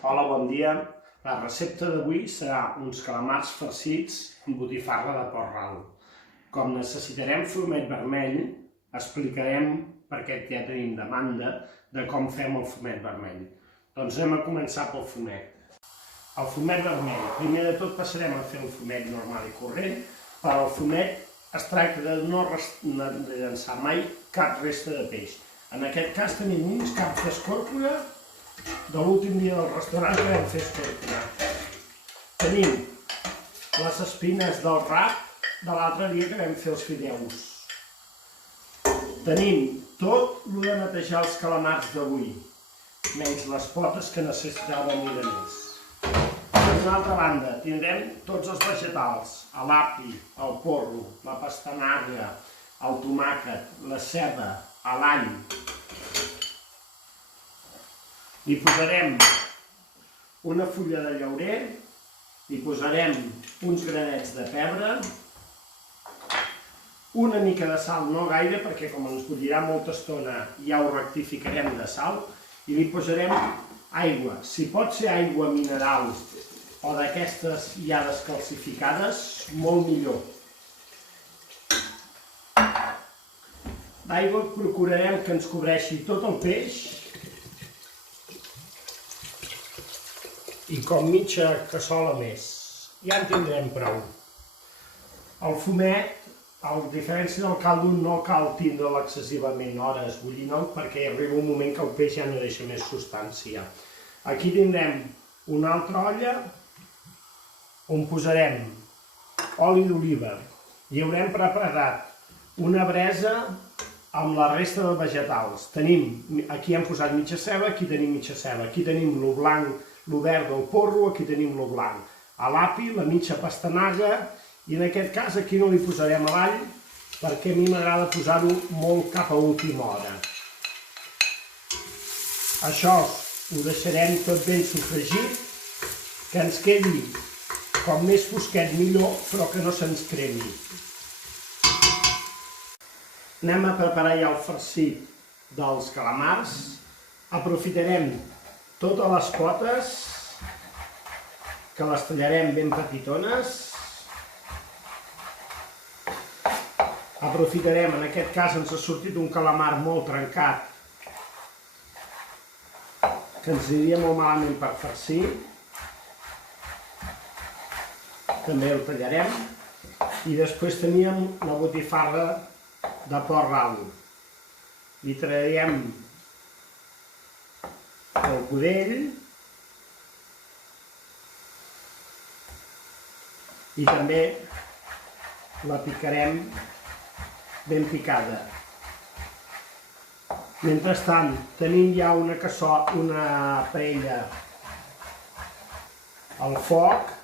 Hola, bon dia. La recepta d'avui serà uns calamars farcits amb botifarra de porc ral. Com necessitarem fumet vermell, explicarem, perquè ja tenim demanda, de com fem el fumet vermell. Doncs anem a començar pel fumet. El fumet vermell, primer de tot passarem a fer el fumet normal i corrent, però el fumet es tracta de no llançar mai cap resta de peix. En aquest cas tenim uns caps d'escòrpora de l'últim dia del restaurant que vam fer escòrpora. Tenim les espines del rap de l'altre dia que vam fer els fideus. Tenim tot el de netejar els calamars d'avui, menys les potes que necessitàvem una mica més. Per una altra banda, tindrem tots els vegetals, l'api, el porro, la pastanaga, el tomàquet, la ceba, l'all. Hi posarem una fulla de llaurer, hi posarem uns granets de pebre, una mica de sal, no gaire, perquè com ens bullirà molta estona ja ho rectificarem de sal, i li posarem aigua. Si pot ser aigua mineral o d'aquestes ja descalcificades, molt millor. L'aigua procurarem que ens cobreixi tot el peix i com mitja cassola més. Ja en tindrem prou. El fumet, a diferència del caldo, no cal tindre'l excessivament hores bullint-lo perquè arriba un moment que el peix ja no deixa més substància. Aquí tindrem una altra olla on posarem oli d'oliva i haurem preparat una brasa amb la resta de vegetals. Aquí hem posat mitja ceba, aquí tenim mitja ceba, aquí tenim lo blanc, lo verd del porro, aquí tenim lo blanc. A l'api, la mitja pastanaga, i en aquest cas aquí no li posarem l'all, perquè a mi m'agrada posar-ho molt cap a última hora. Això ho deixarem tot ben sofregit, que ens quedi com més fosquet millor, però que no se'ns cremi. Anem a preparar ja el farcit dels calamars. Aprofitarem totes les potes, que les tallarem ben petitones. Aprofitarem, en aquest cas ens ha sortit un calamar molt trencat, que ens aniria molt malament per farcir. També el tallarem. I després teníem la botifarra de porc ral. Li traiem el budell i també la picarem ben picada. Mentrestant, tenim ja una paella al foc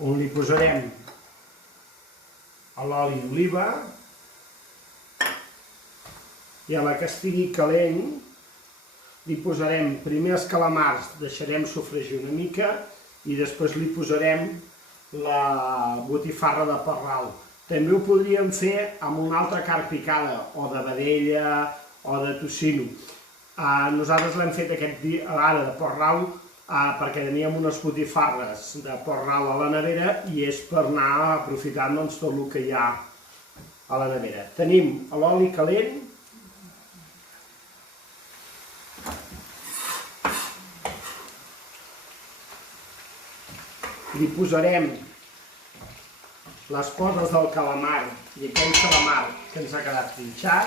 on li posarem l'oli d'oliva i a la que estigui calent li posarem primer els calamars, deixarem sofregir una mica i després li posarem la botifarra de porc ral. També ho podríem fer amb una altra carn picada, o de vedella o de tocino. Nosaltres l'hem fet aquest dia ara de porc ral perquè teníem unes botifarres de porc ral a la nevera i és per anar aprofitant tot el que hi ha a la nevera. Tenim l'oli calent. Li posarem les potes del calamar i aquell calamar que ens ha quedat trinxat.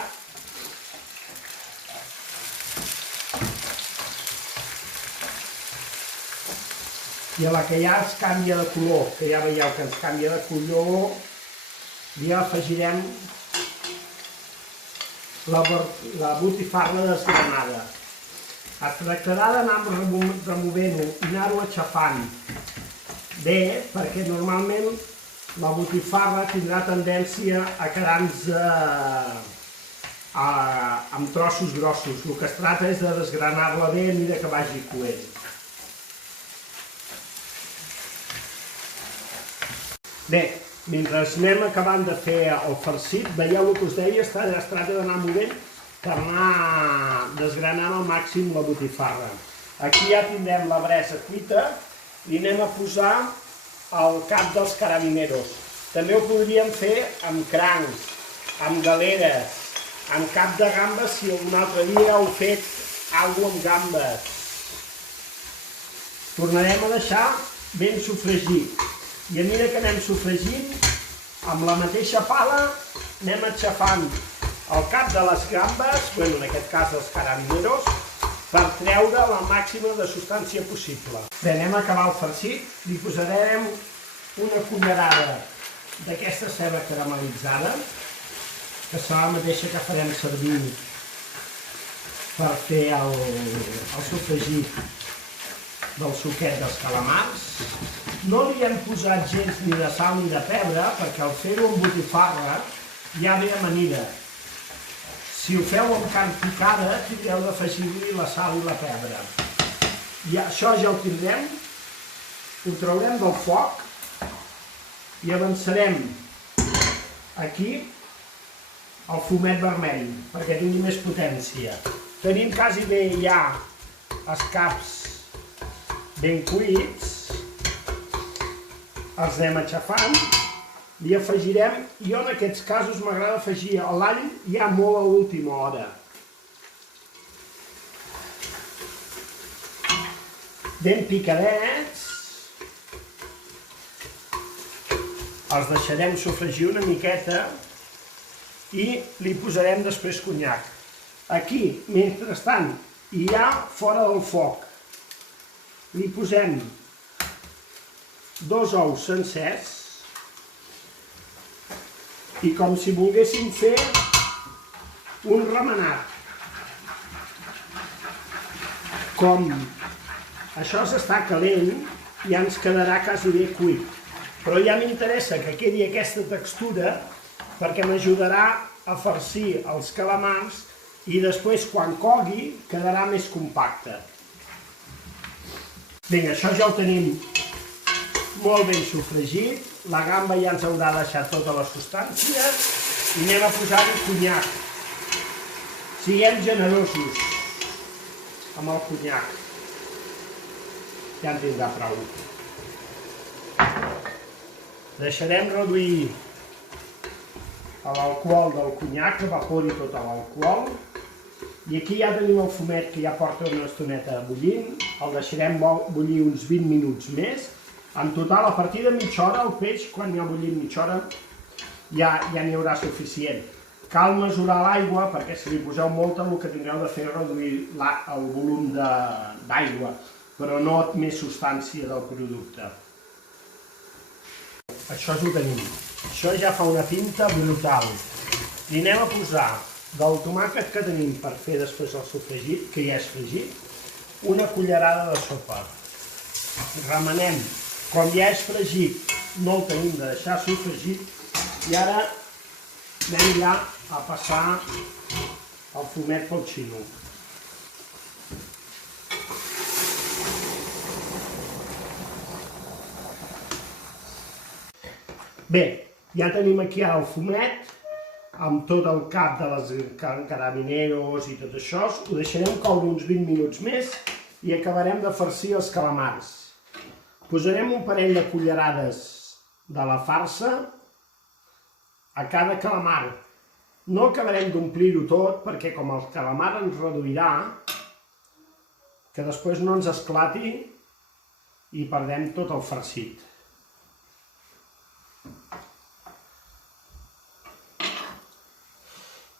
I a la que ja es canvia de color, que ja veieu que ens canvia de color, ja afegirem la botifarra desgranada. Es tractarà d'anar removent-ho i anar-ho aixafant bé, perquè normalment la botifarra tindrà tendència a quedar-nos amb trossos grossos. El que es tracta és de desgranar-la bé a mesura que vagi coent. Bé, mentre anem acabant de fer el farcit, veieu el que us deia, es tracta d'anar movent per anar desgranant al màxim la botifarra. Aquí ja tindrem la bresa cuita i anem a posar el cap dels carabineros. També ho podríem fer amb crancs, amb galeres, amb cap de gambes si un altre dia heu fet alguna cosa amb gambes. Tornarem a deixar ben sofregit. I a mesura que anem sofregint, amb la mateixa pala anem aixafant el cap de les gambes, en aquest cas els carabineros, per treure la màxima de substància possible. Bé, anem a acabar el farcit. Li posarem una cullerada d'aquesta ceba caramelitzada, que serà la mateixa que farem servir per fer el sofregit del suquet dels calamars. No li hem posat gens ni de sal ni de pebre, perquè al fer-ho amb botifarra ja ve amanida. Si ho feu amb carn picada, tindreu d'afegir-li la sal i la pebre. I això ja ho tindrem, ho traurem del foc i avançarem aquí el fumet vermell, perquè tingui més potència. Tenim quasi bé ja els caps ben cuits, els anem aixafant, li afegirem, jo en aquests casos m'agrada afegir l'all ja molt a l'última hora. Ben picadets, els deixarem sofregir una miqueta i li posarem després conyac. Aquí, mentrestant, i ja fora del foc, li posem 2 ous sencers i com si volguéssim fer un remenat. Com això s'està calent, ja ens quedarà quasi bé cuit. Però ja m'interessa que quedi aquesta textura perquè m'ajudarà a farcir els calamars i després, quan cogui, quedarà més compacte. Vinga, això ja ho tenim molt ben sofregit, la gamba ja ens haurà deixat tota la substància i anem a posar-hi conyac. Siguem generosos amb el conyac, ja en tindrà prou. Deixarem reduir l'alcohol del conyac, que evapori tot l'alcohol. I aquí ja tenim el fumet que ja porta una estoneta bullint, el deixarem bullir uns 20 minuts més. En total, a partir de mitja hora, el peix, quan ja ha bullit mitja hora, ja n'hi haurà suficient. Cal mesurar l'aigua, perquè si li poseu molta, el que tindreu de fer és reduir el volum d'aigua, però no més substància del producte. Això ho tenim. Això ja fa una pinta brutal. Li anem a posar del tomàquet que tenim per fer després el sofregit, que ja és fregit, una cullerada de sopa. Remenem. Com ja és fregit, no el tenim de deixar sofregit, i ara anem ja a passar el fumet pel xino. Bé, ja tenim aquí el fumet, amb tot el cap de les carabineros i tot això. Ho deixarem coure uns 20 minuts més i acabarem de farcir els calamars. Posarem un parell de cullerades de la farsa a cada calamar. No acabarem d'omplir-ho tot perquè com el calamar ens reduirà, que després no ens esclati i perdem tot el farcit.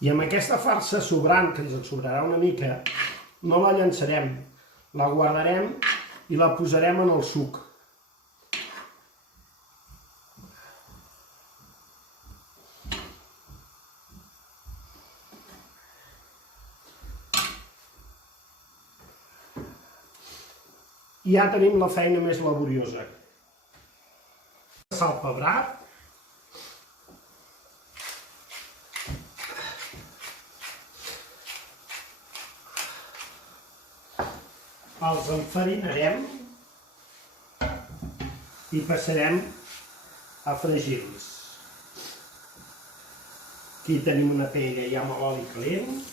I amb aquesta farsa sobrant, que ens en sobrarà una mica, no la llançarem, la guardarem i la posarem en el suc. I ja tenim la feina més laboriosa. Sal pebrat. Els enfarinarem i passarem a fregir-los. Aquí tenim una paella ja amb l'oli calent.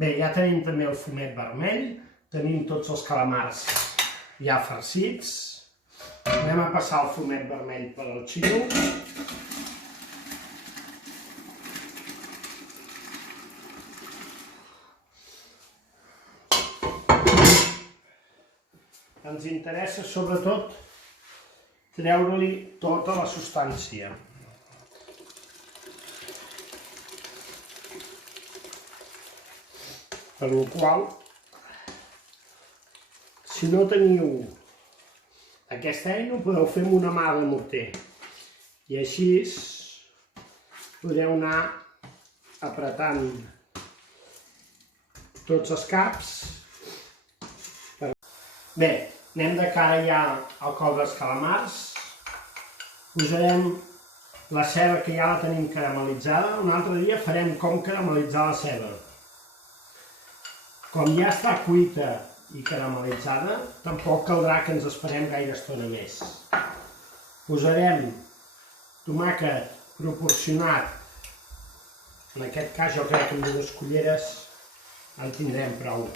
Bé, ja tenim també el fumet vermell, tenim tots els calamars ja farcits. Anem a passar el fumet vermell per al xino. Ens interessa sobretot treure-li tota la substància. Per la qual, si no teniu aquesta eina, ho podeu fer amb una mà de morter. I així podeu anar apretant tots els caps. Bé, anem de cara ja al coll dels calamars. Posarem la ceba, que ja la tenim caramelitzada. Un altre dia farem com caramelitzar la ceba. Com ja està cuita i caramelitzada, tampoc caldrà que ens esperem gaire estona més. Posarem tomàquet proporcionat. En aquest cas jo crec que amb 2 culleres en tindrem prou.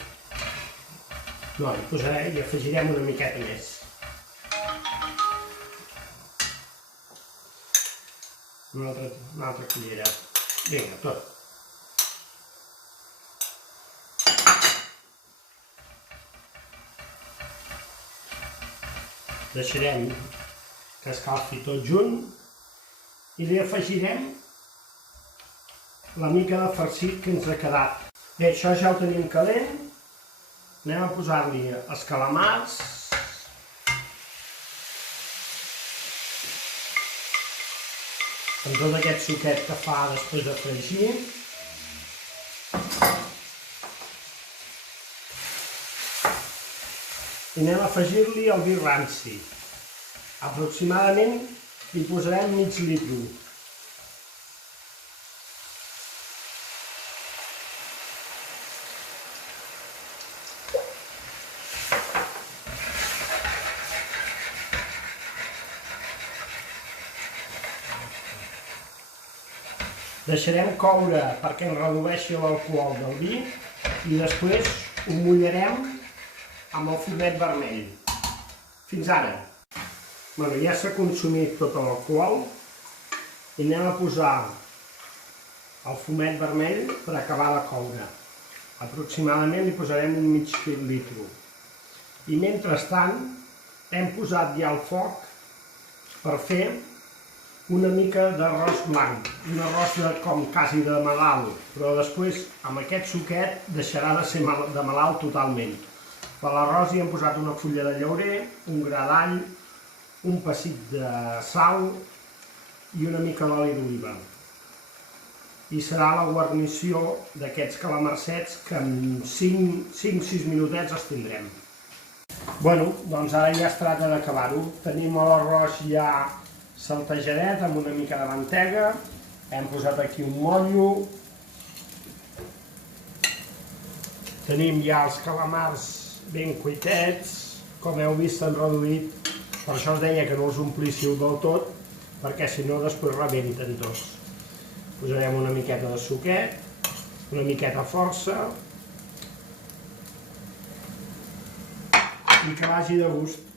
No, hi afegirem una miqueta més. Una altra cullera. Vinga, tot. Deixarem que escalfi tot junt i li afegirem la mica de farcit que ens ha quedat. Bé, això ja ho tenim calent. Anem a posar-li els calamars. Amb tot aquest suquet que fa després de fregir. I anem a afegir-li el vi ranci. Aproximadament hi posarem mig litre. Deixarem coure perquè en redueixi l'alcohol del vi i després ho mullarem amb el fumet vermell. Fins ara. Ja s'ha consumit tot l'alcohol i anem a posar el fumet vermell per acabar de coure. Aproximadament li posarem un mig litre. I mentrestant hem posat ja al foc per fer una mica d'arròs blanc, un arròs com quasi de malalt, però després amb aquest suquet deixarà de ser de malalt totalment. Per l'arròs hi hem posat una fulla de llaurer, un gra d'all, un pessic de sal i una mica d'oli d'oliva. I serà la guarnició d'aquests calamarsets que en 5-6 minutets els tindrem. Bueno, doncs ara ja es tracta d'acabar-ho. Tenim l'arròs ja saltejadet amb una mica de mantega. Hem posat aquí un mollo. Tenim ja els calamars ben cuitets. Com heu vist s'han reduït. Per això us deia que no els omplíssiu del tot, perquè si no després rebenten tots. Posarem una miqueta de suquet, una miqueta força i que vagi de gust.